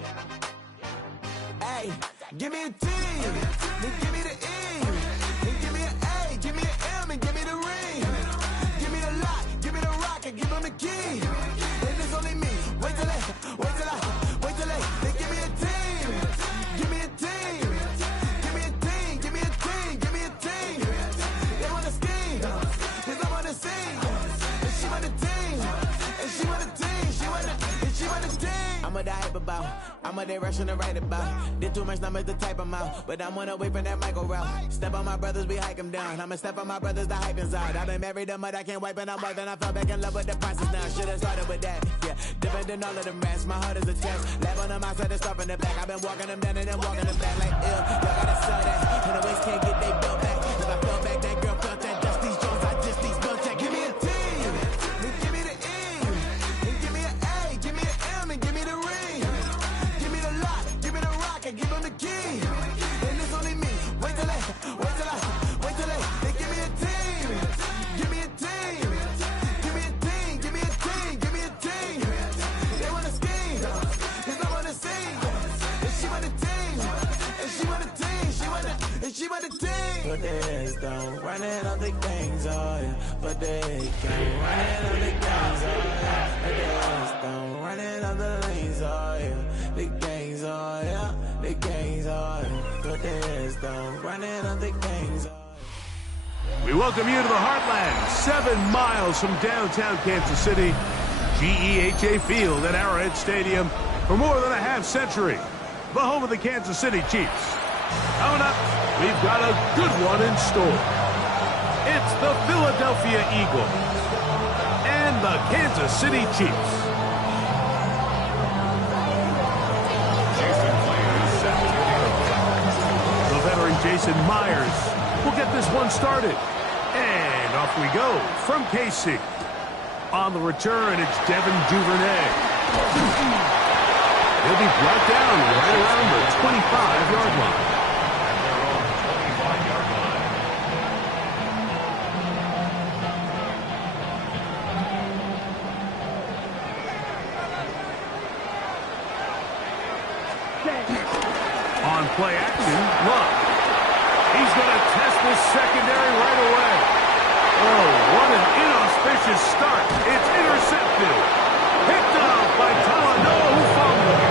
Yeah. Hey, give me a T, then give me the E, then give me an A, give me an M, and give me the ring. Give me the lock, give me the rock, and give them the key. And it's only me. Wait till they give me a team. Give me a team. Give me a team. Give me a team. Give me a team. They want to scheme, 'cause I want to sing. And she want a team. And she want a team. She want a team. I'm what I hype about. I'm what they rushing to write about. Did too much numbers to type them out. But I'm one away from that micro route. Step on my brothers, we hike them down. I'ma step on my brothers, the hype inside. I've been married them, but I can't wipe it out more than I fell back in love with the process now. Should've started with that. Yeah, different than all of them rats. My heart is a test. Lab on them outside, start from the back. I've been walking them down and then walking them back like ill. Y'all gotta sell that. And the waist can't get they bill back. If I fell back, that girl felt that. Just these Jones, I just these bill check. Give me a team. Then give me the E. Then give me an A. Give me an M and give me the ring. Give me the lock. Give me the rock and give them the key. And it's only me. Wait till they give me a team. Give me a team. Give me a team. Give me a team. Give me a team. They wanna scheme, 'cause I wanna sing. And she want a team. And she want a team. She want a team. But there's don't run it on the gangs, oh yeah. But they can't run it on the gangs, oh yeah. But there's don't run it on the lanes, oh yeah. The gangs, oh yeah. The gangs, oh yeah. But there's don't run it on the gangs, oh yeah. We welcome you to the Heartland, 7 miles from downtown Kansas City, GEHA Field at Arrowhead Stadium for more than a half century, the home of the Kansas City Chiefs. Coming up, we've got a good one in store. It's the Philadelphia Eagles and the Kansas City Chiefs. The veteran Jason Myers will get this one started. And off we go from KC. On the return, it's Devin Duvernay. He'll be brought down right around the 25-yard line. On play action, Love. He's going to test this secondary right away. Oh, what an inauspicious start. It's intercepted. Picked up by Talanoa, who fumbled.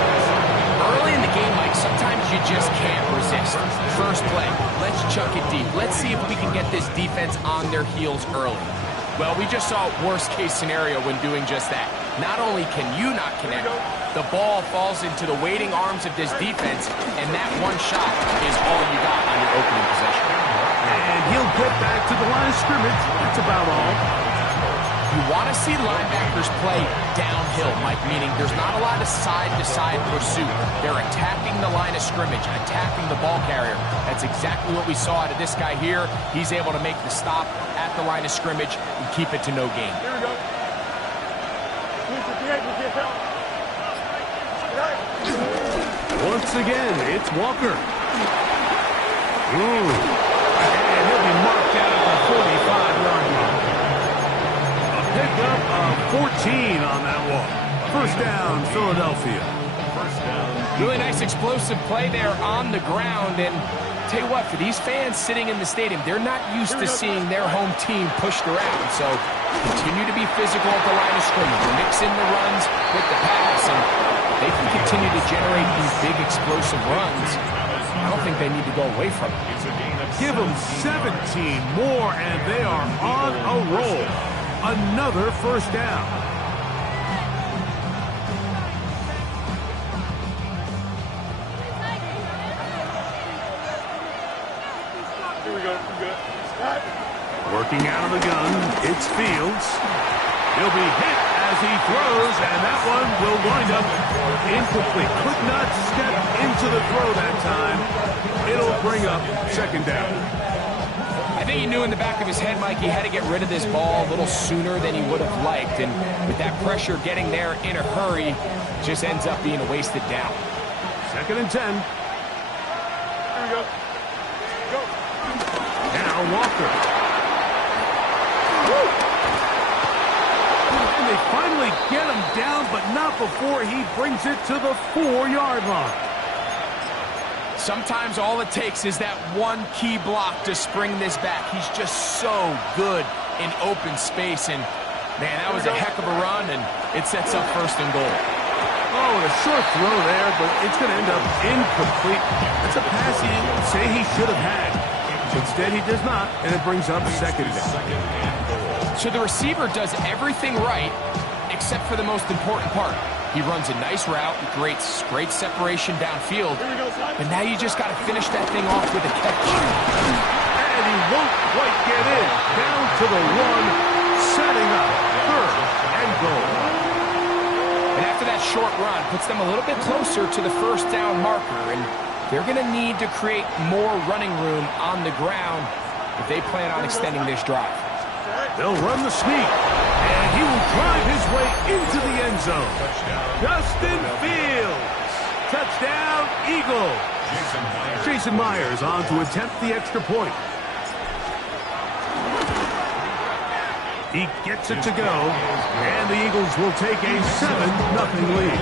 Early in the game, Mike, sometimes you just can't resist. First play, let's chuck it deep. Let's see if we can get this defense on their heels early. Well, we just saw worst-case scenario when doing just that. Not only can you not connect, the ball falls into the waiting arms of this defense, and that one shot is all you got on your opening possession. And he'll get back to the line of scrimmage. That's about all. You want to see linebackers play downhill, Mike, meaning there's not a lot of side-to-side pursuit. They're attacking the line of scrimmage, attacking the ball carrier. That's exactly what we saw out of this guy here. He's able to make the stop at the line of scrimmage and keep it to no gain. Here we go. Once again, it's Walker. And he'll be marked out at the 45-yard line. A pickup of 14 on that walk. First down, Philadelphia. Really nice explosive play there on the ground. And tell you what, for these fans sitting in the stadium, they're not used to seeing their home team pushed around. So continue to be physical at the line of scrimmage. Mix in the runs with the pass, and they can continue to generate these big explosive runs. I don't think they need to go away from it. Give them 17 more, and they are on a roll. Another first down. Here we go. We're good. Working out of the gun, it's Fields. He'll be hit as he throws, and that one will wind up incomplete. Could not step into the throw that time. It'll bring up second down. I think he knew in the back of his head, Mike, he had to get rid of this ball a little sooner than he would have liked. And with that pressure getting there in a hurry, just ends up being a wasted down. Second and 10. Here we go. Go. Now Walker. And they finally get him down, but not before he brings it to the 4-yard line. Sometimes all it takes is that one key block to spring this back. He's just so good in open space, and man, that was a heck of a run, and it sets up 1st and goal. Oh, a short throw there, but it's going to end up incomplete. That's a pass he would say he should have had. Instead, he does not, and it brings up 2nd down. So the receiver does everything right, except for the most important part. He runs a nice route, great separation downfield, but now you just got to finish that thing off with a catch. And he won't quite get in. Down to the 1, setting up 3rd and goal. And after that short run, puts them a little bit closer to the 1st down marker, and they're going to need to create more running room on the ground if they plan on extending this drive. They'll run the sneak, and he will drive his way into the end zone. Justin Fields. Touchdown, Eagle. Jason Myers on to attempt the extra point. He gets it to go, and the Eagles will take a 7-0 lead.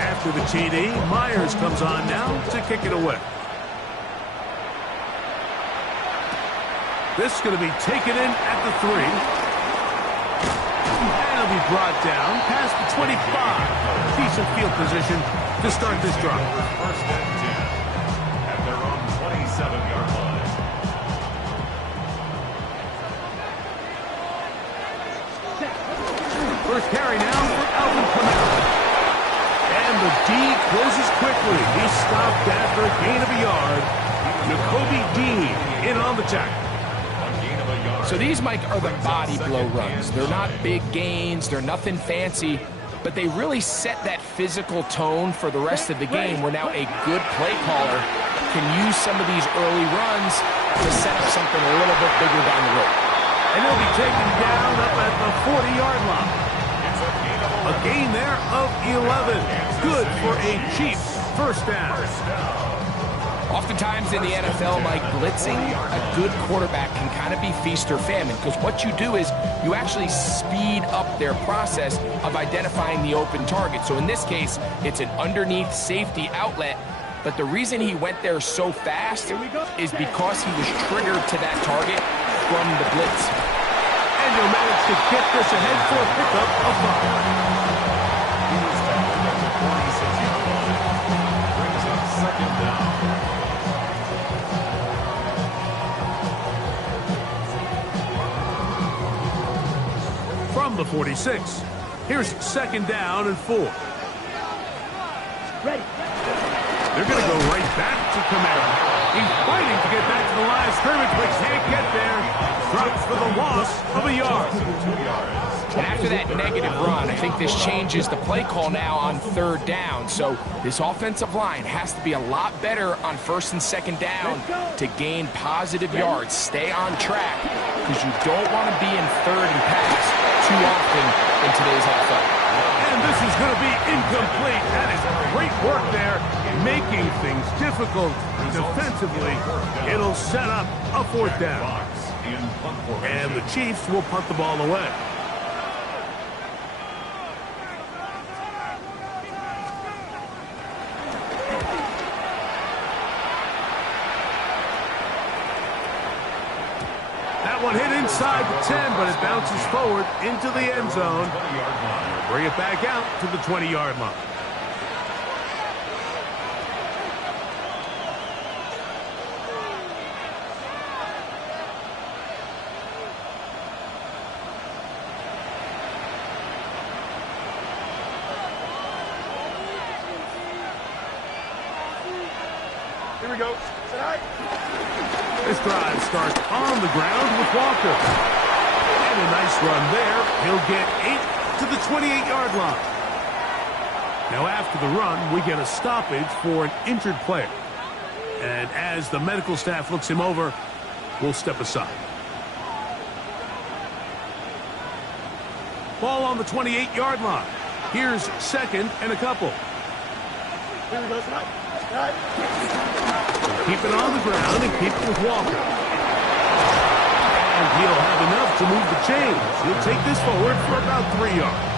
After the TD, Myers comes on now to kick it away. This is going to be taken in at the 3. And he'll be brought down past the 25. Decent field position to start this drive. 1st and 10 at their own 27-yard line. First carry now for Alvin Kamara. And the D closes quickly. He's stopped after a gain of a yard. N'Kobe Dean in on the tackle. So these, Mike, are the body blow runs. They're not big gains. They're nothing fancy. But they really set that physical tone for the rest of the game, where now a good play caller can use some of these early runs to set up something a little bit bigger down the road. And he'll be taken down up at the 40-yard line. A gain there of 11. Good for a Chiefs 1st down. Oftentimes in the NFL, Mike, blitzing a good quarterback can kind of be feast or famine, because what you do is you actually speed up their process of identifying the open target. So in this case, it's an underneath safety outlet, but the reason he went there so fast is because he was triggered to that target from the blitz. And you'll manage to get this ahead for a pickup of 5. He was tackled at the 46-yard line. Brings up 2nd down. From the 46, here's 2nd down and 4. Ready. They're going to go right back to Kamara. He's fighting to get back to the line of scrimmage, but can't get there. Drops for the loss of a yard. And after that negative run, I think this changes the play call now on 3rd down. So this offensive line has to be a lot better on 1st and 2nd down to gain positive yards. Stay on track, because you don't want to be in 3rd and pass too often in today's NFL. And this is going to be incomplete. That is great work there, making things difficult defensively. It'll set up a 4th down. And the Chiefs will punt the ball away. That one hit inside the 10, but it bounces forward into the end zone. Bring it back out to the 20-yard line. Here we go. This drive starts on the ground with Walker. And a nice run there. He'll get 8 to the 28-yard line. Now after the run, we get a stoppage for an injured player. And as the medical staff looks him over, we'll step aside. Ball on the 28-yard line. Here's 2nd and a couple. Here we go. Keep it on the ground and keep it with Walker. And he'll have enough to move the chains. He'll take this forward for about 3 yards.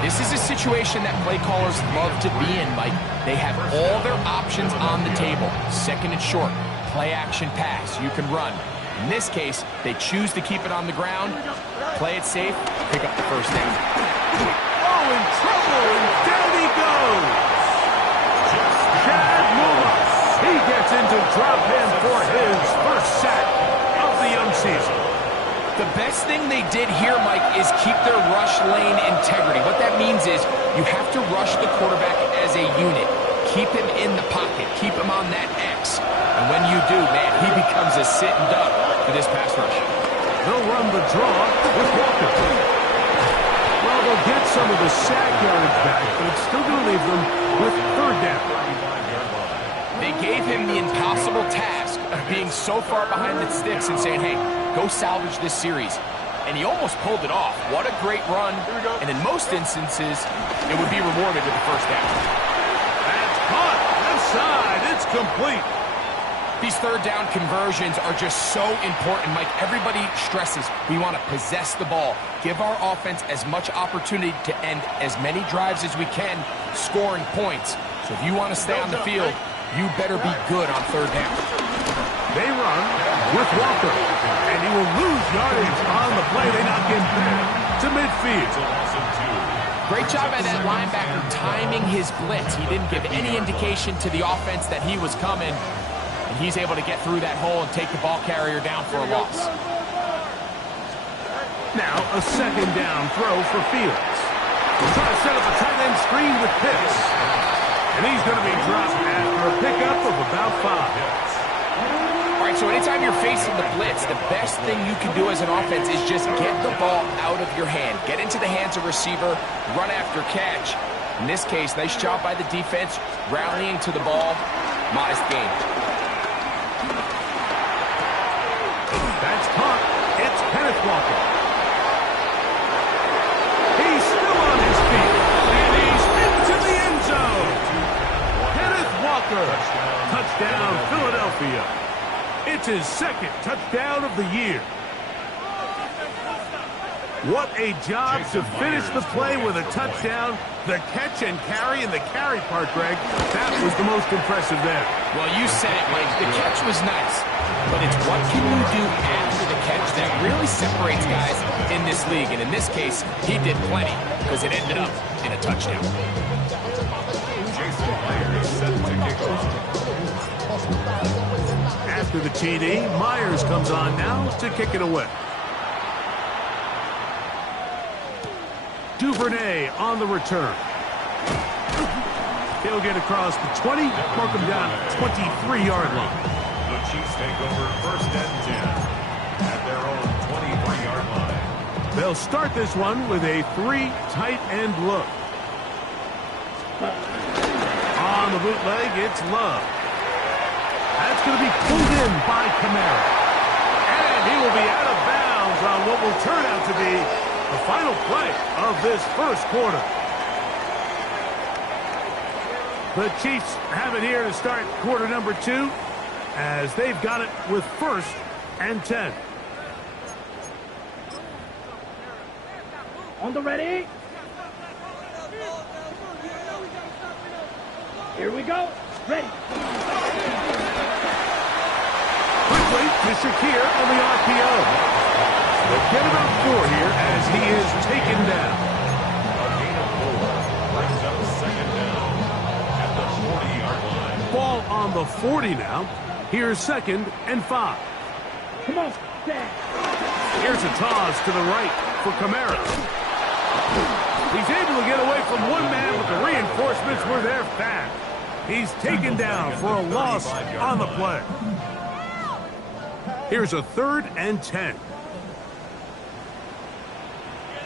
This is a situation that play callers love to be in, Mike. They have all their options on the table. Second and short, play action pass, you can run. In this case, they choose to keep it on the ground, play it safe, pick up the first down. Oh, in trouble, and down he goes. Chad Mullins. He gets into drop him for his first sack of the young season. The best thing they did here, Mike, is keep their rush lane integrity. What that means is you have to rush the quarterback as a unit. Keep him in the pocket. Keep him on that X. And when you do, man, he becomes a sitting duck for this pass rush. They'll run the draw with Walker. Well, they'll get some of the sack yardage back, but it's still going to leave them with third down. They gave him the impossible task of being so far behind the sticks and saying, hey, go salvage this series. And he almost pulled it off. What a great run. And in most instances, it would be rewarded with the first down. That's caught. Left side. It's complete. These third down conversions are just so important, Mike. Everybody stresses we want to possess the ball, give our offense as much opportunity to end as many drives as we can, scoring points. So if you want to stay on the field, you better be good on third down. They run with Walker, and he will lose yardage on the play. They knock him back to midfield. Great job by that linebacker timing his blitz. He didn't give any indication to the offense that he was coming, and he's able to get through that hole and take the ball carrier down for a loss. Now a second down throw for Fields. He'll try to set up a tight end screen with Pitts. And he's going to be dropped after a pickup of about 5. All right, so anytime you're facing the blitz, the best thing you can do as an offense is just get the ball out of your hand. Get into the hands of receiver, run after catch. In this case, nice job by the defense, rallying to the ball. Modest gain. That's caught. It's Kenneth Walker. He's still on his feet, and he's into the end zone. Kenneth Walker. Touchdown, Philadelphia. It's his second touchdown of the year. What a job to finish the play with a touchdown. The catch and carry, and the carry part, Greg, that was the most impressive there. Well, you said it, Mike. The catch was nice, but it's what can you do after the catch that really separates guys in this league. And in this case, he did plenty because it ended up in a touchdown. After the TD, Myers comes on now to kick it away. Duvernay on the return. He'll get across the 20, mark him down at 23-yard line. The Chiefs take over first and 10 at their own 23-yard line. They'll start this one with a 3 tight end look. On the bootleg, it's Love. That's going to be pulled in by Kamara. And he will be out of bounds on what will turn out to be the final play of this first quarter. The Chiefs have it here to start quarter number 2 as they've got it with first and 10. On the ready. Here we go. Ready. Quickly to Shakir on the RPO. They'll get about 4 here as he is taken down. A gain of 4 brings up second down at the 40-yard line. Ball on the 40 now. Here's second and 5. Come on, Dad. Here's a toss to the right for Kamara. He's able to get away from one man, but the reinforcements were there fast. He's taken down for a loss on the play. Here's a 3rd and 10.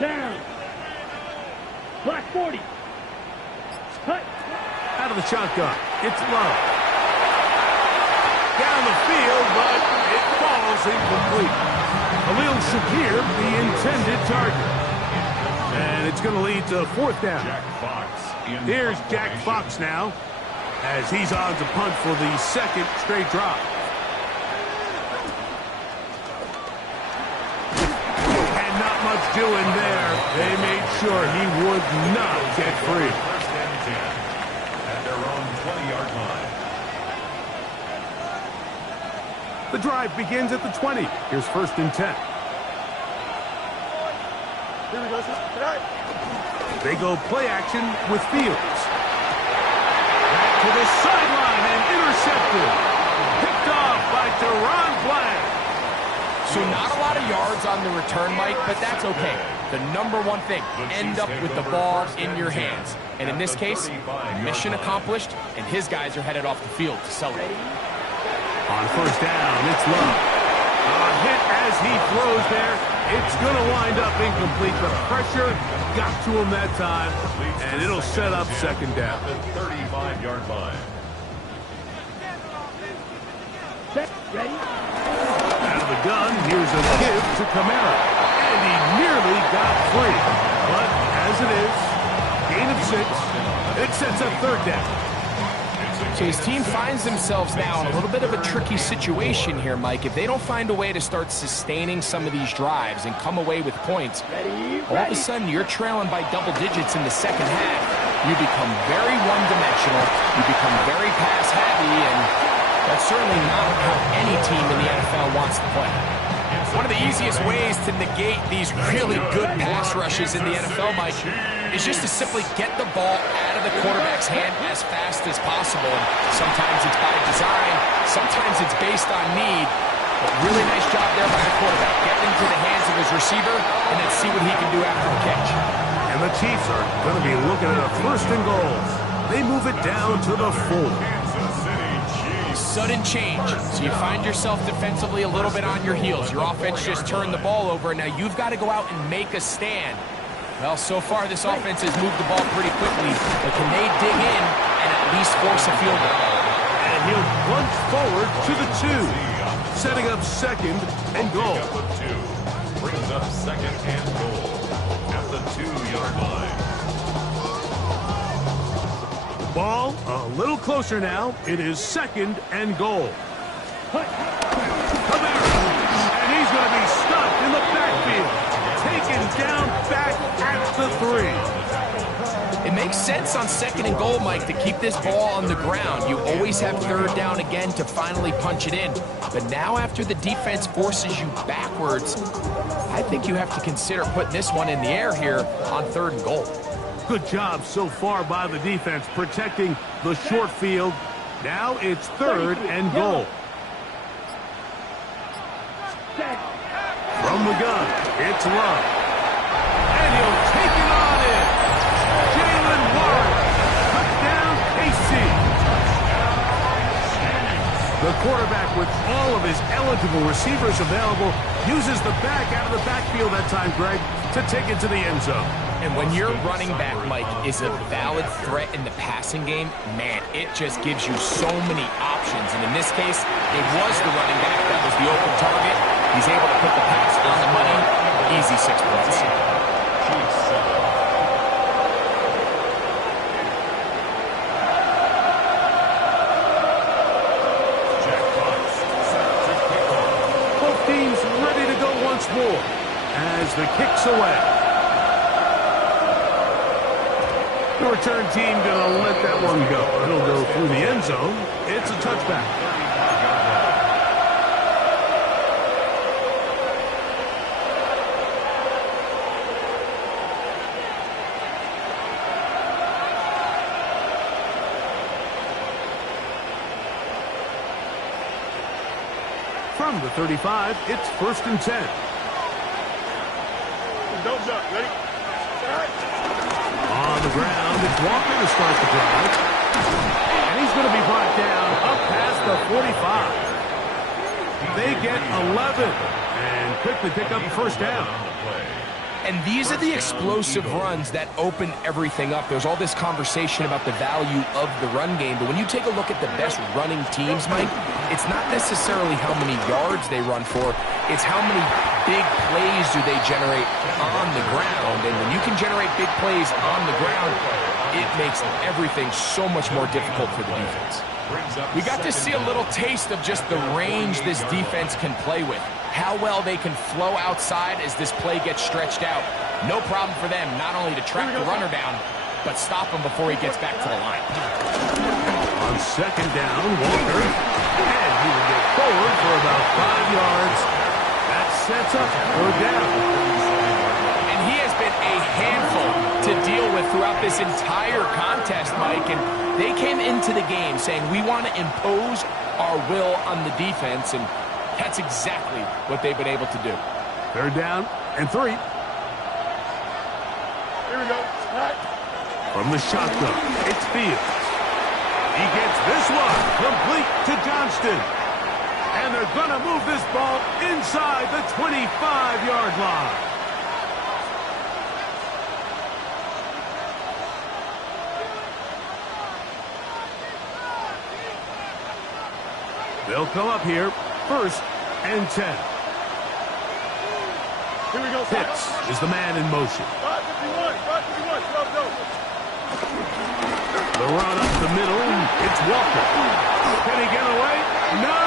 Down. Black 40. Cut. Out of the shotgun. It's Love. Down the field, but it falls incomplete. Khalil Shakir, the intended target. And it's going to lead to 4th down. Jack Fox. Here's Jack Fox now. as he's on to punt for the second straight drive. And not much doing there. They made sure he would not get free. First and 10 at their own 20-yard line. The drive begins at the 20. Here's first and 10. Here we go, sir. They go play action with Fields. Back to the sideline and intercepted. Picked off by Deron Bland. So not a lot of yards on the return, Mike, but that's okay. The number one thing, end up with the ball in your hands. And in this case, mission accomplished, and his guys are headed off the field to celebrate. On first down, it's Love. A hit as he throws there. It's going to wind up incomplete. The pressure got to him that time, and it'll set up second down. The 35-yard line. Set. Ready. Out of the gun, here's a give to Kamara. And he nearly got free. But as it is, gain of 6. It sets up third down. So his team finds themselves now in a little bit of a tricky situation here, Mike. If they don't find a way to start sustaining some of these drives and come away with points, all of a sudden you're trailing by double digits in the second half. You become very one-dimensional. You become very pass-heavy, and that's certainly not how any team in the NFL wants to play. One of the easiest ways to negate these really good pass rushes in the NFL, Mike, is just to simply get the ball out of the quarterback's hand as fast as possible. And sometimes it's by design, sometimes it's based on need. But really nice job there by the quarterback. Get into the hands of his receiver and then see what he can do after the catch. And the Chiefs are going to be looking at a first and goal. They move it down to the 4. Sudden change. So you find yourself defensively a little bit on your heels. Your offense just turned the ball over. Now you've got to go out and make a stand. Well, so far this offense has moved the ball pretty quickly. But can they dig in and at least force a field goal? And he'll plunge forward to the 2. Setting up second and goal. Brings up second and goal at the 2-yard line. Ball a little closer now. It is second and goal. Kamara, and he's going to be stopped in the backfield. Taken down back at the 3. It makes sense on second and goal, Mike, to keep this ball on the ground. You always have third down again to finally punch it in. But now after the defense forces you backwards, I think you have to consider putting this one in the air here on third and goal. Good job so far by the defense protecting the short field. Now it's third and goal. From the gun, it's Love. And he'll take it on in. Jalen Warren, touchdown KC. The quarterback, with all of his eligible receivers available, uses the back out of the backfield that time, Greg, to take it to the end zone. And when your running back, Mike, is a valid threat in the passing game, man, it just gives you so many options. And in this case, it was the running back that was the open target. He's able to put the pass on the money. Easy 6 points. Both teams ready to go once more as the kick's away. The return team going to let that one go. It'll go through the end zone. It's a touchback. From the 35, it's first and 10. Don't jump. Ready? On the ground, it's Walker to start the drive. And he's going to be brought down up past the 45. They get 11 and quickly pick up the first down. And these are the explosive runs that open everything up. There's all this conversation about the value of the run game, but when you take a look at the best running teams, Mike, it's not necessarily how many yards they run for, it's how many big plays do they generate on the ground. And when you can generate big plays on the ground, it makes everything so much more difficult for the defense. We got to see a little taste of just the range this defense can play with. How well they can flow outside as this play gets stretched out. No problem for them not only to track the runner down, but stop him before he gets back to the line. On second down, Walker, and he will get forward for about 5 yards. That sets up third down. And he has been a handful to deal with throughout this entire contest, Mike, and they came into the game saying we want to impose our will on the defense, and that's exactly what they've been able to do. Third down and 3. Here we go. From the shotgun, it's Fields. He gets this one complete to Johnston. And they're going to move this ball inside the 25-yard line. They'll come up here, 1st and 10. Here we go. Pitts is the man in motion. 551. 551. 12 goes. The run up the middle, it's Walker. Can he get away? No!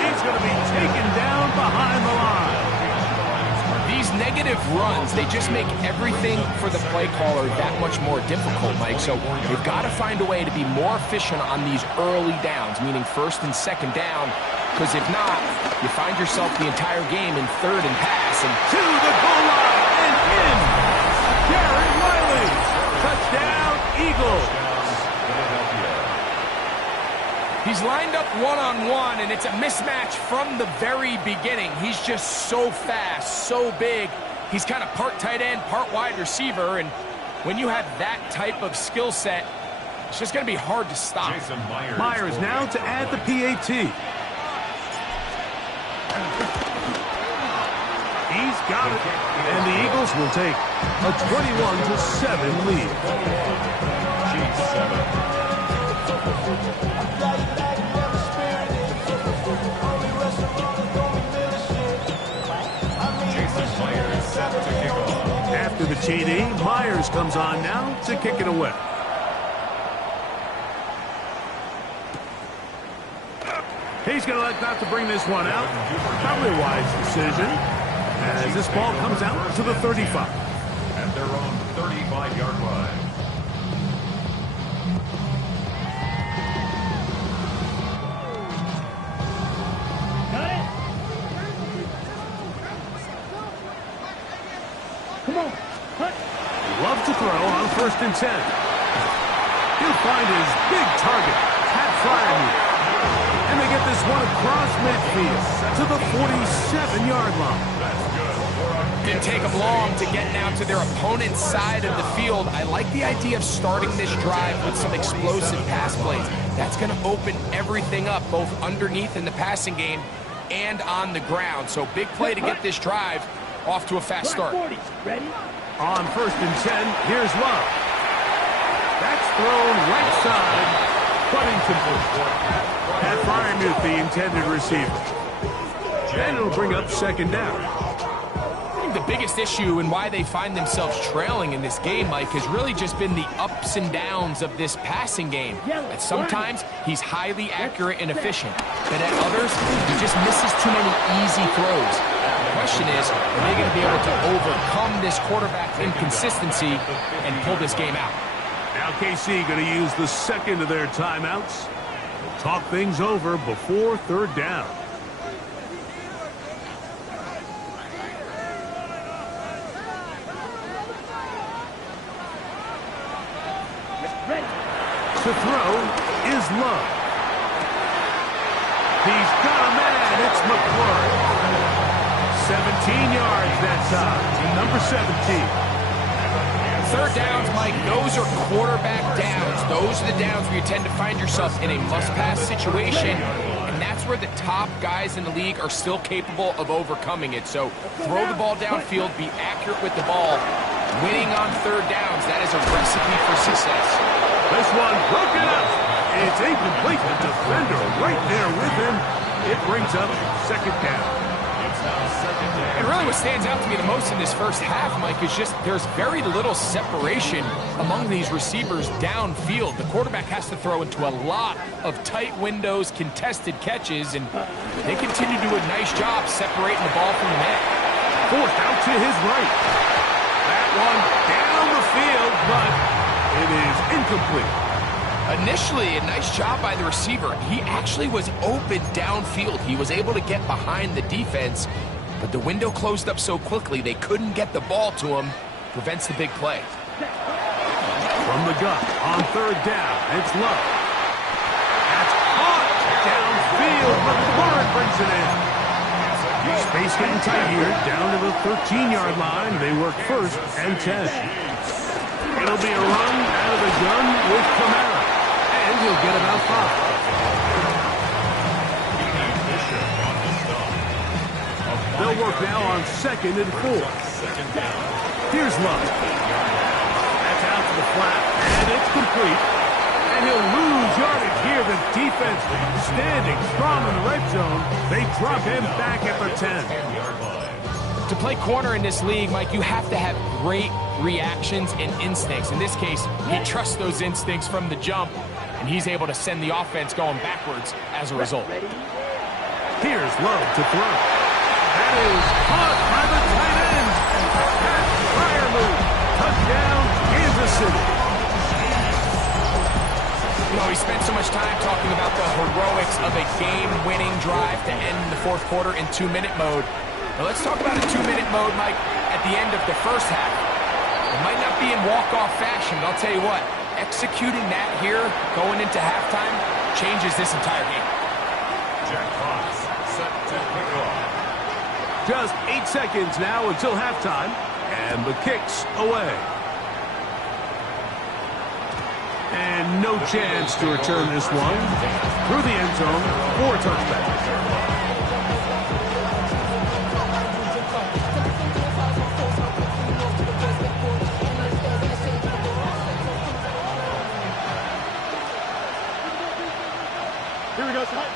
He's going to be taken down behind the line. These negative runs, they just make everything for the play caller that much more difficult, Mike. So they've got to find a way to be more efficient on these early downs, meaning 1st and 2nd down. Because if not, you find yourself the entire game in 3rd and pass. And to the goal line and in. Jared Wiley. Touchdown, Eagles. he's lined up one-on-one, and it's a mismatch from the very beginning. He's just so fast, so big. He's kind of part tight end, part wide receiver, and when you have that type of skill set, it's just going to be hard to stop. Myers now to add the PAT. He's got it, and the Eagles will take a 21-7 lead. After the TD, Myers comes on now to kick it away. He's going to elect not to bring this one out. Probably a wise decision, as this ball comes out to the 35. At their own 35-yard line. Got it? Come on. Cut. Love to throw on 1st and 10. He'll find his big target, Pat Fryermuth. And they get this one across midfield to the 47-yard line. Didn't take them long to get now to their opponent's side of the field. I like the idea of starting this drive with some explosive pass plays. That's going to open everything up, both underneath in the passing game and on the ground. So big play to get this drive off to a fast start. Ready? On 1st and 10, here's Love. That's thrown right side, but incomplete. Pat Fryermuth, the intended receiver. And it'll bring up 2nd down. I think the biggest issue and why they find themselves trailing in this game, Mike, has really just been the ups and downs of this passing game. At sometimes, he's highly accurate and efficient, but at others, he just misses too many easy throws. The question is, are they going to be able to overcome this quarterback inconsistency and pull this game out? Now KC going to use the second of their timeouts. Talk things over before 3rd down. Ready. To throw is Love. He's got a man. It's McClure. 17 yards that time. Number 17. 3rd downs, Mike, those are quarterback downs. Those are the downs where you tend to find yourself in a must-pass situation, and that's where the top guys in the league are still capable of overcoming it. So throw the ball downfield, be accurate with the ball. Winning on 3rd downs, that is a recipe for success. This one broken up. It's incomplete. The defender right there with him. It brings up 2nd down. It's now 2nd down. And And really what stands out to me the most in this first half, Mike, is just there's very little separation among these receivers downfield. The quarterback has to throw into a lot of tight windows, contested catches, and they continue to do a nice job separating the ball from the man. Forced out to his right. That one down the field, but it is incomplete. Initially, a nice job by the receiver. He actually was open downfield. He was able to get behind the defense, but the window closed up so quickly they couldn't get the ball to him. Prevents the big play. From the gun on third down, it's Love. That's caught downfield, but Warren brings it in. Space getting tight here, down to the 13-yard line. They work first and 10. It'll be a run out of the gun with Camara, and he'll get about 5. They'll work now on 2nd and 4. Here's Love. That's out to the flat, and it's complete. And he'll lose yardage here. The defense standing strong in the red zone. They drop him back at the 10. To play corner in this league, Mike, you have to have great reactions and instincts. In this case, he trusts those instincts from the jump, and he's able to send the offense going backwards as a result. Here's Love to throw. That is caught by the tight end. Pat Fryermuth. Touchdown, Kansas City. You know, we spent so much time talking about the heroics of a game-winning drive to end the fourth quarter in 2-minute mode. Now let's talk about a 2-minute mode, Mike, at the end of the first half. It might not be in walk-off fashion, but I'll tell you what, executing that here going into halftime changes this entire game. Jack Fox set to kick off. Just 8 seconds now until halftime, and the kick's away. And no chance to return this one through the end zone for a touchback. Here we go, Side.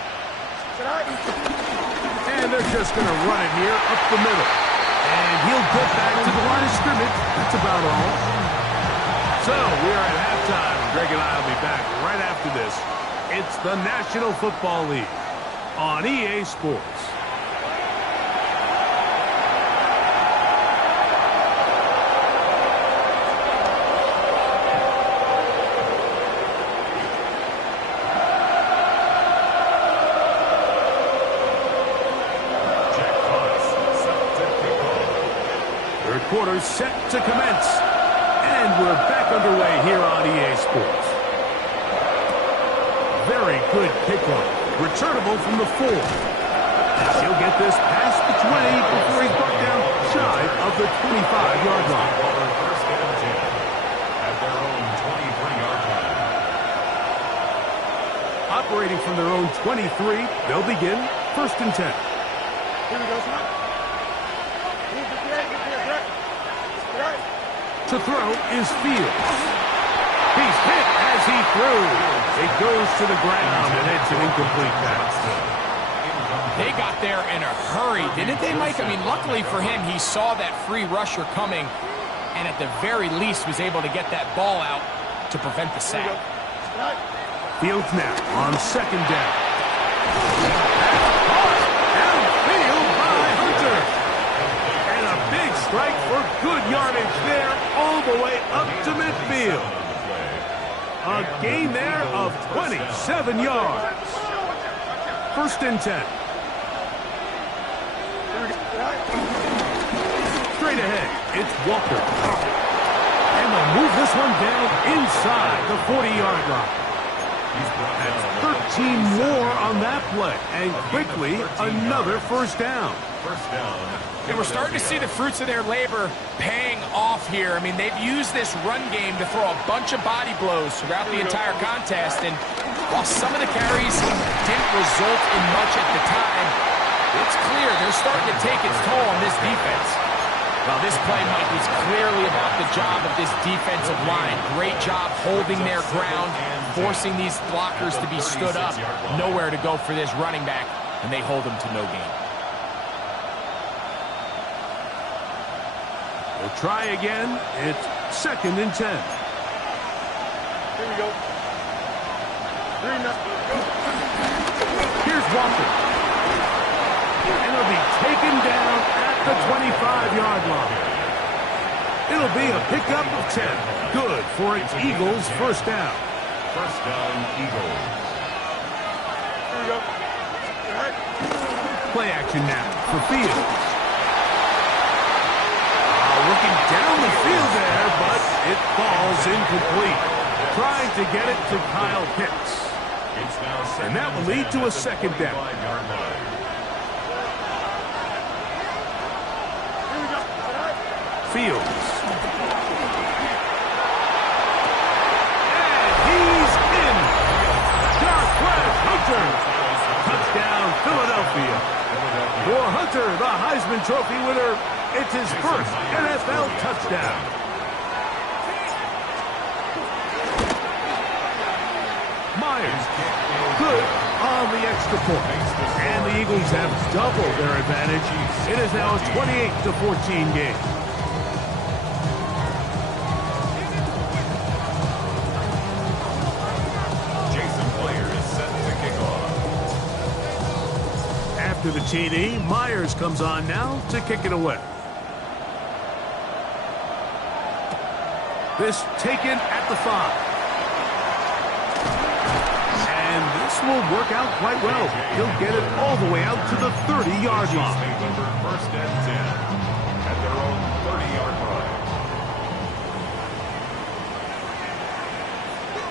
And they're just going to run it here up the middle. And he'll get back to the line of scrimmage. That's about all. So we are at halftime. Greg and I will be back right after this. It's the National Football League on EA Sports. Third quarter set to commence. And we're back underway here on EA Sports. Very good kickoff. Returnable from the 4. He'll get this past the 20 before he's brought down shy of the 25-yard line. First and 10 at their own 23-yard line. Operating from their own 23, they'll begin first and 10. Here we go, Side. To throw is Fields. He's hit as he threw. It goes to the ground, and it's an incomplete pass. They got there in a hurry, didn't they, Mike? I mean, luckily for him, he saw that free rusher coming, and at the very least was able to get that ball out to prevent the sack. Fields now on second down. Downfield by Hunter. And a big strike for good yardage there all the way up to midfield. A gain there of 27 yards. First and 10. Straight ahead, it's Walker. And they'll move this one down inside the 40-yard line. That's 13 more on that play. And quickly, another first down. And we're starting to see the fruits of their labor paying off here. I mean, they've used this run game to throw a bunch of body blows throughout the entire contest. And while some of the carries didn't result in much at the time, it's clear they're starting to take its toll on this defense. Well, this play, Mike, was clearly about the job of this defensive line. Great job holding their ground, forcing these blockers to be stood up. Nowhere to go for this running back, and they hold them to no gain. We'll try again. It's 2nd and 10. Here we go. 3 now. Here's Walker. And it'll be taken down at the 25-yard line. It'll be a pickup of 10. Good for an Eagles first down. First down, Eagles. Here we go. All right. Play action now for Fields. Looking down the field there, but it falls incomplete. Trying to get it to Kyle Pitts. And that will lead to a 2nd down. Here we go. All right. Fields. And he's in. Darquez Hunter. Touchdown, Philadelphia. For Hunter, the Heisman Trophy winner, it's his first NFL touchdown. Myers, good on the extra point. And the Eagles have doubled their advantage. It is now a 28-14 game. Jason Blair is set to kick off. After the TD, Myers comes on now to kick it away. This taken at the 5. And this will work out quite well. He'll get it all the way out to the 30-yard line. They deliver 1st and 10 at their own 30-yard line.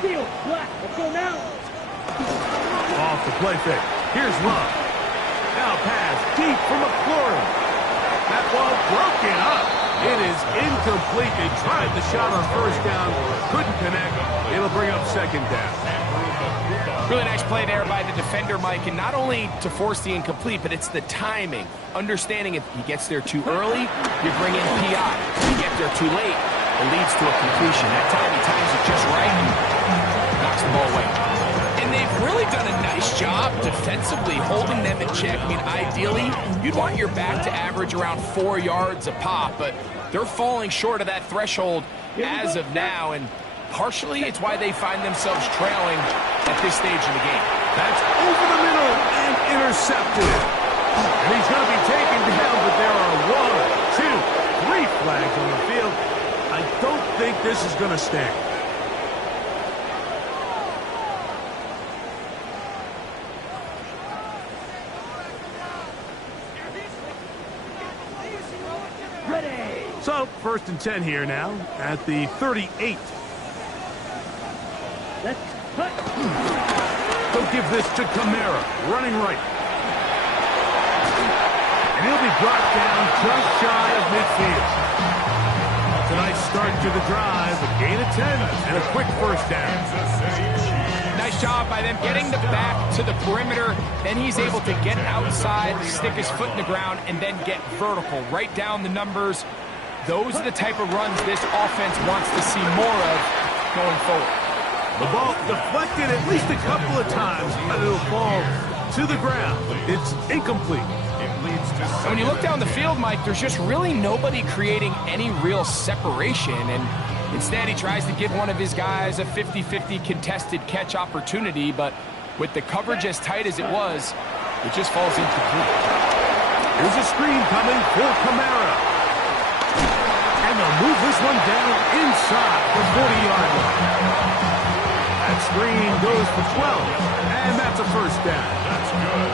Field, black. Let's go now. Off the play fake. Here's Love. Now pass deep for McLaurin. That ball broken up. It is incomplete. They tried the shot on 1st down. Couldn't connect. It'll bring up 2nd down. Really nice play there by the defender, Mike, and not only to force the incomplete, but it's the timing. Understanding if he gets there too early, you bring in PI. If you get there too late, it leads to a completion. That time he times it just right and knocks the ball away. And they've really done a nice job defensively holding them in check. I mean, ideally, you'd want your back to average around 4 yards a pop, but they're falling short of that threshold as of now, and partially it's why they find themselves trailing at this stage in the game. That's over the middle and intercepted. And he's going to be taken down, but there are 1, 2, 3 flags on the field. I don't think this is going to stand. So, 1st and 10 here now at the 38. Let's cut. They'll give this to Kamara, running right. And he'll be brought down just shy of midfield. That's a nice start to the drive, a gain of 10, and a quick 1st down. Nice job by them getting the back to the perimeter. Then he's able to get outside, stick his foot in the ground, and then get vertical. Right down the numbers. Those are the type of runs this offense wants to see more of going forward. The ball deflected at least a couple of times, but it'll fall to the ground. It's incomplete. It leads to And when you look down the field, Mike, there's just really nobody creating any real separation. And instead, he tries to give one of his guys a 50-50 contested catch opportunity, but with the coverage as tight as it was, it just falls incomplete. Here's a screen coming for Kamara. And they'll move this one down inside the 40-yard line. That screen goes for 12, and that's a 1st down. That's good.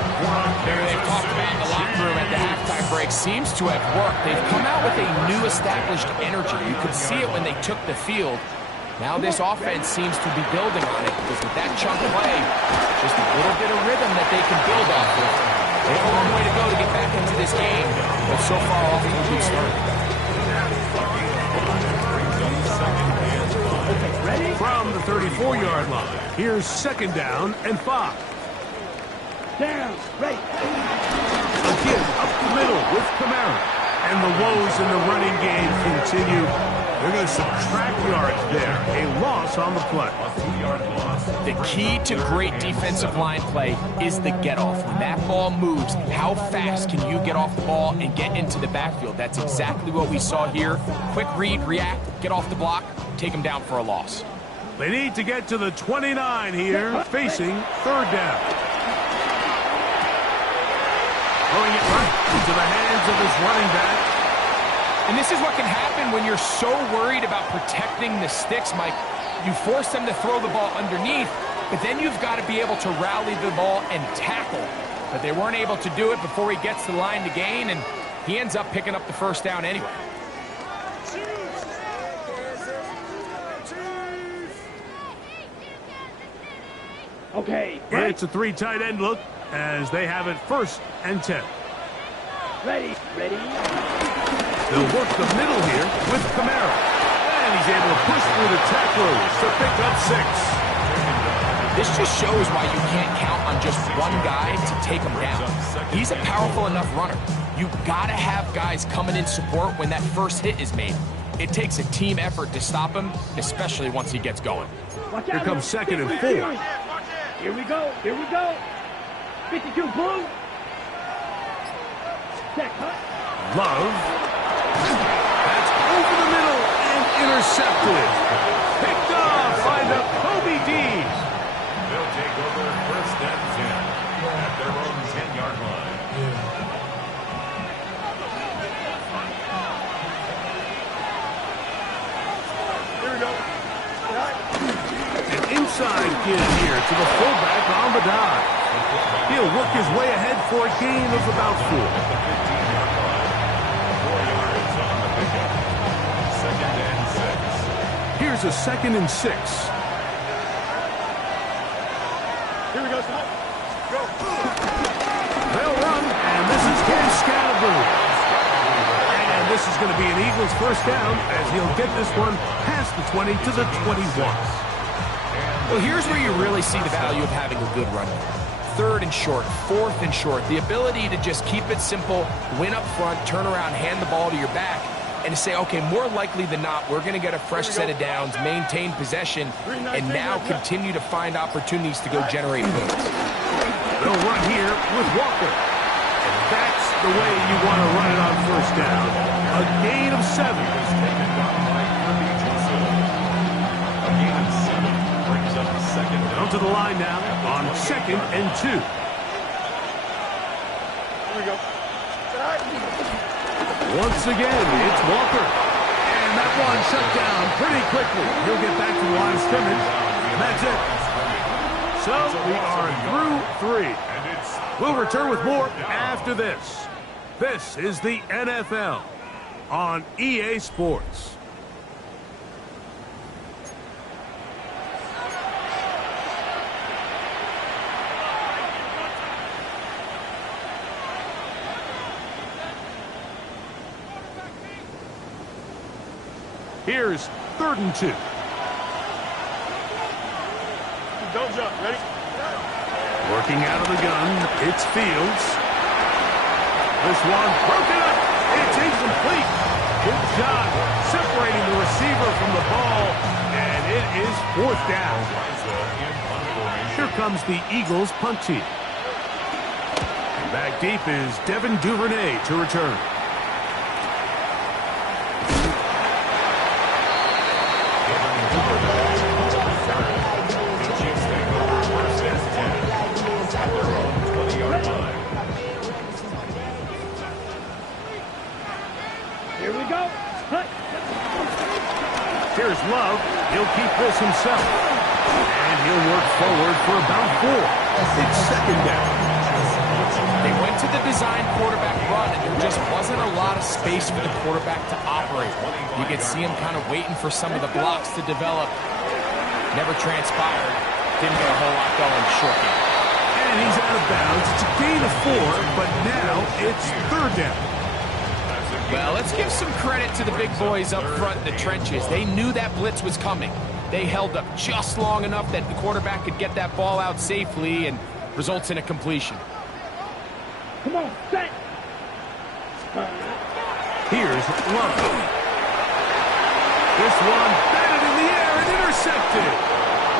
They've talked about in the locker room at the halftime break. Seems to have worked. They've come out with a new established energy. You could see it when they took the field. Now this offense seems to be building on it because with that chunk play, just a little bit of rhythm that they can build off of. They have a long way to go to get back into this game, but so far off to a good start. From the 34-yard line, here's 2nd down and 5. Down. Right. Again, up the middle with Kamara. And the woes in the running game continue. They're going to subtract yards there. A loss on the play. A 2-yard loss. The key to great defensive line play is the get-off. When that ball moves, how fast can you get off the ball and get into the backfield? That's exactly what we saw here. Quick read, react, get off the block, take them down for a loss. They need to get to the 29 here, facing third down. Throwing it right into the hands of his running back. And this is what can happen when you're so worried about protecting the sticks, Mike. You force them to throw the ball underneath, but then you've got to be able to rally the ball and tackle. But they weren't able to do it before he gets to the line to gain, and he ends up picking up the first down anyway. Okay. It's a 3 tight end look as they have it 1st and 10. Ready. They'll work the middle here with Camara. And he's able to push through the tacklers to pick up 6. This just shows why you can't count on just one guy to take him down. He's a powerful enough runner. You've got to have guys coming in support when that first hit is made. It takes a team effort to stop him, especially once he gets going. Here comes 2nd and 4. Here we go. 52 blue. Check, huh? Love. That's over the middle and intercepted. Picked off by the Kobe D's. They'll take over 1st and 10 at their own 10-yard line. Here we go. An inside give here to the fullback on the dive. He'll work his way ahead for a gain of about 4. At the 15-yard line. 4 yards on the pickup. 2nd and 6. Here's a 2nd and 6. Here we go, son. Go. They'll run, and this is Cascadaboo. And this is going to be an Eagles 1st down as he'll get this one past the 20 to the 21. Well, here's where you really see the value of having a good runner. 3rd and short, 4th and short. The ability to just keep it simple, win up front, turn around, hand the ball to your back, and to say, okay, more likely than not, we're going to get a fresh set of downs, maintain possession, and now continue to find opportunities to go generate points. They'll run here with Walker. And that's the way you want to run it on 1st down. A gain of 7. Taken down by Kirby Joseph. A gain of 7 brings up 2nd down. Down to the line now on 2nd and 2. Here we go. Once again, it's Walker. And that one shut down pretty quickly. He'll get back to the line of scrimmage. And that's it. So we are through 3. We'll return with more after this. This is the NFL on EA Sports. Here's 3rd and 2. Don't jump. Ready? Working out of the gun, it's Fields. This one broken up. It's incomplete. Good job separating the receiver from the ball, and it is 4th down. Here comes the Eagles punt team. Back deep is Devin Duvernay to return. Here's Love. He'll keep this himself. And he'll work forward for about 4. It's 2nd down. They went to the design quarterback run, and there just wasn't a lot of space for the quarterback to operate. You could see him kind of waiting for some of the blocks to develop. Never transpired. Didn't get a whole lot going short game. And he's out of bounds. It's a gain of 4, but now it's 3rd down. Well, let's give some credit to the big boys up front in the trenches. They knew that blitz was coming. They held up just long enough that the quarterback could get that ball out safely and results in a completion. Come on, set. Here's Love. this one batted in the air and intercepted.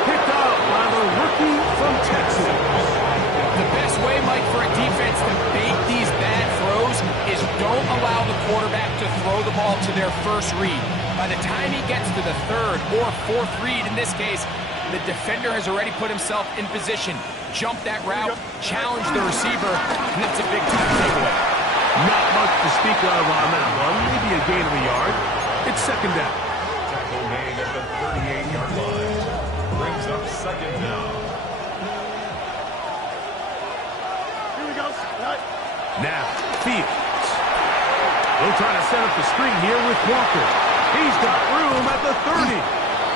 Picked up by the rookie from Texas. The best way, Mike, for a defense to bait these bad throws is don't allow the quarterback to throw the ball to their first read. By the time he gets to the third or fourth read, in this case, the defender has already put himself in position. Jump that route, challenge the receiver, and it's a big-time takeaway. Not much to speak of on that one. Maybe a gain of a yard. It's second down. Tackle made at the 38-yard line. Brings up second down. Here we go. Now, Fields. They'll try to set up the screen here with Walker. He's got room at the 30.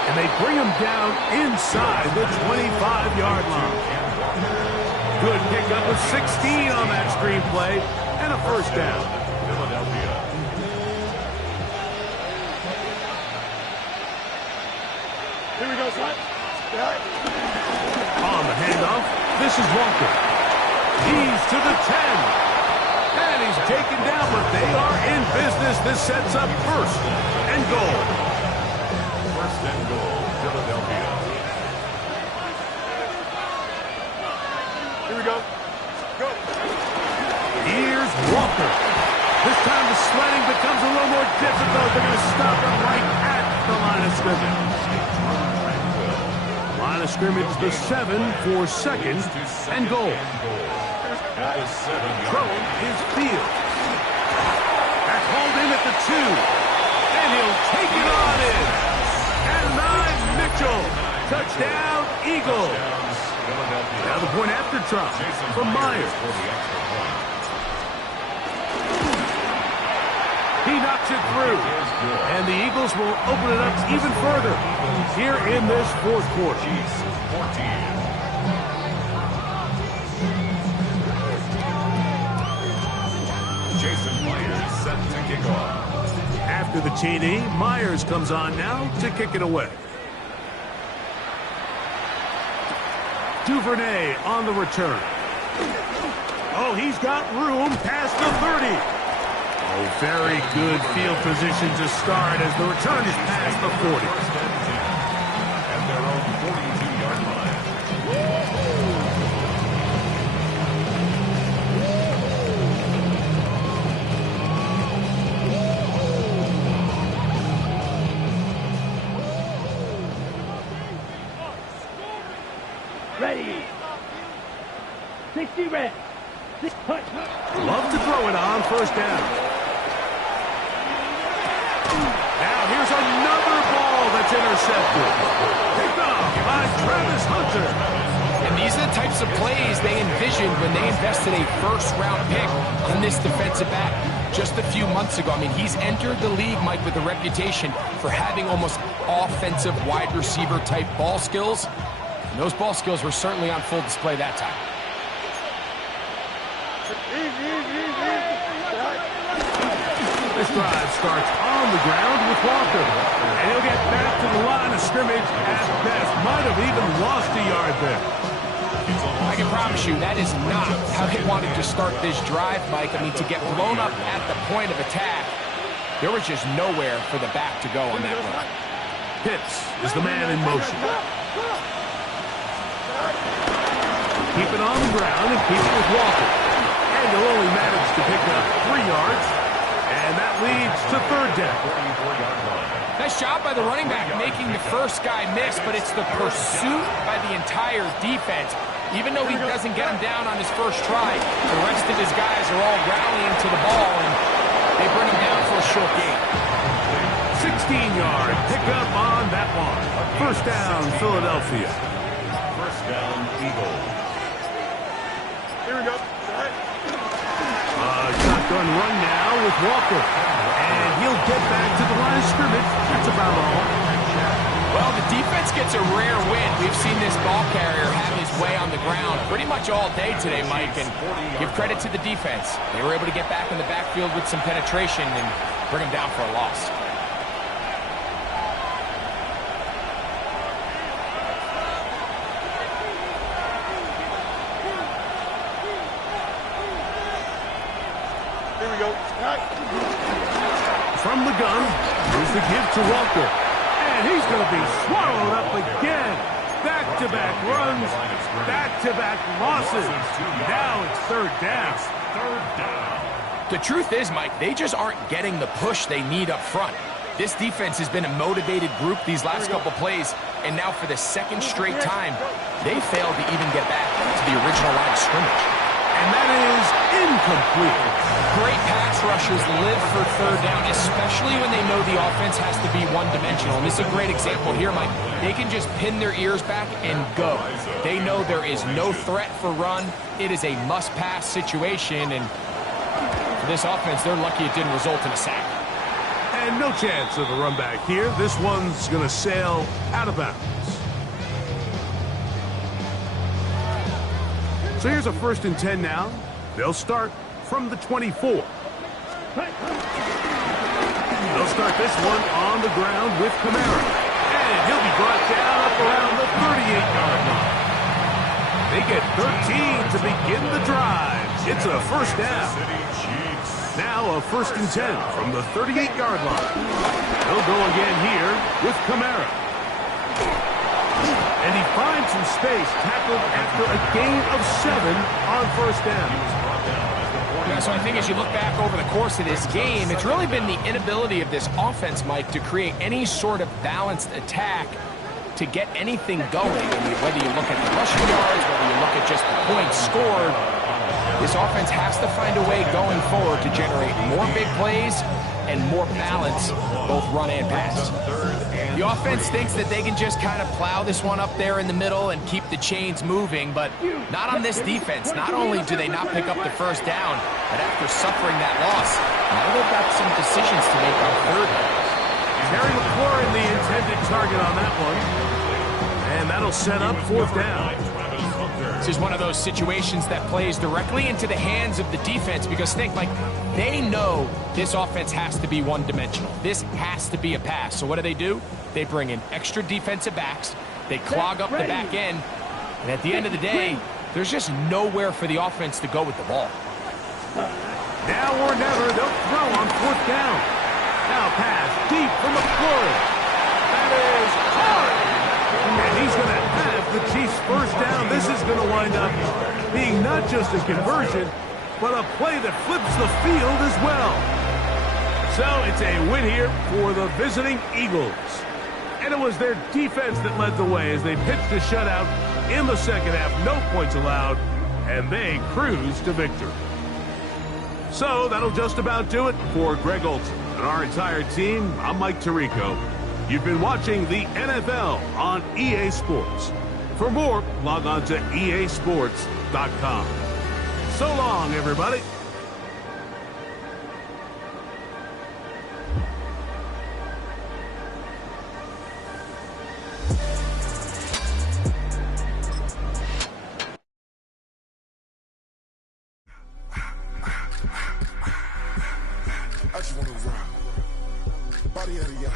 And they bring him down inside the 25-yard line. Good pickup of 16 on that screenplay. And a first down. Philadelphia. Here we go, son. On the handoff, this is Walker. He's to the 10. And he's taken down, but they are in business. This sets up first and goal. First and goal, Philadelphia. Here we go. Go. Here's Walker. This time the sledding becomes a little more difficult. They're going to stop him right at the line of scrimmage. Line of scrimmage, the 7 for second and goal. Throwing is Fields. That's hauled in at the 2. And he'll take it on in. And 9, Mitchell. Touchdown, Eagles. Now the point after try from Myers. He knocks it through. And the Eagles will open it up even further here in this fourth quarter. Jason Myers set to kick off. After the TD, Myers comes on now to kick it away. Duvernay on the return. Oh, he's got room past the 30. Oh, very good field position to start as the return is past the 40. And their own 42-yard line. Ready. 60 red. Love to throw it on first down. Now here's another ball that's intercepted. Picked off by Travis Hunter. And these are the types of plays they envisioned when they invested a first-round pick on this defensive back just a few months ago. I mean, he's entered the league, Mike, with a reputation for having almost offensive wide receiver type ball skills. And those ball skills were certainly on full display that time. This drive starts on the ground with Walker. And he'll get back to the line of scrimmage at best. Might have even lost a yard there. I can promise you that is not how they wanted to start this drive, Mike. I mean, to get blown up at the point of attack, there was just nowhere for the back to go on that run. Pitts is the man in motion. Keep it on the ground and keep it with Walker. And he'll only manage to pick up 3 yards. And that leads to third down. Nice job by the running back making the first guy miss, but it's the pursuit by the entire defense. Even though he doesn't get him down on his first try, the rest of his guys are all rallying to the ball, and they bring him down for a short gain. 16-yard pickup on that one. First down, Philadelphia. First down, Eagles. Here we go. Shotgun run now with Walker. And he'll get back to the line of scrimmage. That's about all. Well, the defense gets a rare win. We've seen this ball carrier have his way on the ground pretty much all day today, Mike, and give credit to the defense. They were able to get back in the backfield with some penetration and bring him down for a loss. Here we go. From the gun, here's the give to Walker. And he's going to be swallowed up again. Back-to-back runs, back-to-back losses. Now it's third down. The truth is, Mike, they just aren't getting the push they need up front. This defense has been a motivated group these last couple plays, and now for the second straight time, they failed to even get back to the original line of scrimmage. And that is incomplete. Great pass rushers live for third down, especially when they know the offense has to be one-dimensional. And this is a great example here, Mike. They can just pin their ears back and go. They know there is no threat for run. It is a must-pass situation, and for this offense, they're lucky it didn't result in a sack. And no chance of a run back here. This one's going to sail out of bounds. So here's a 1st and 10 now. They'll start from the 24. They'll start this one on the ground with Kamara. And he'll be brought down up around the 38-yard line. They get 13 to begin the drive. It's a 1st down. Now a 1st and 10 from the 38-yard line. They'll go again here with Kamara. And he finds some space, tackled after a gain of 7 on 1st down. Yeah, so I think as you look back over the course of this game, it's really been the inability of this offense, Mike, to create any sort of balanced attack to get anything going. I mean, whether you look at the rushing yards, whether you look at just the points scored, this offense has to find a way going forward to generate more big plays and more balance, both run and pass. The offense thinks that they can just kind of plow this one up there in the middle and keep the chains moving, but not on this defense. Not only do they not pick up the 1st down, but after suffering that loss, now they've got some decisions to make on 3rd down. Terry McLaurin, the intended target on that one. And that'll set up 4th down. This is one of those situations that plays directly into the hands of the defense because think, like, they know this offense has to be one-dimensional. This has to be a pass. So what do? They bring in extra defensive backs. They clog up the back end. And at the end of the day, there's just nowhere for the offense to go with the ball. Now or never, they'll throw on 4th down. Now pass deep from McLaurin. That is hard. And he's going to have the Chiefs' 1st down. This is going to wind up being not just a conversion, but a play that flips the field as well. So it's a win here for the visiting Eagles. And it was their defense that led the way as they pitched a shutout in the 2nd half. No points allowed, and they cruised to victory. So that'll just about do it for Greg Olson and our entire team. I'm Mike Tirico. You've been watching the NFL on EA Sports. For more, log on to easports.com. So long, everybody. I just wanna rock. Body out of y'all.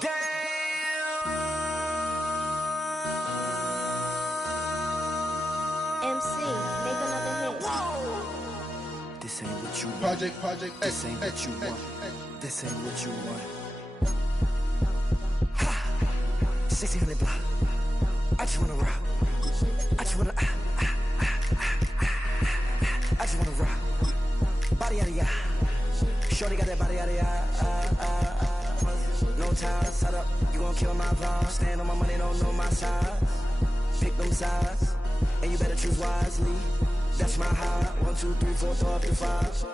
Damn. MC, make another hit. This ain't what you want. Project. This ain't what you want. This ain't what you want. 1600 block. I just wanna rock. I just wanna. I just wanna rock. Body out of ya. Shorty got that body out of ya. No time, set up. You gon' kill my vibe. Stand on my money, don't know my size. Pick them sides, and you better choose wisely. That's my high. 1, 2, 3, 4, 5.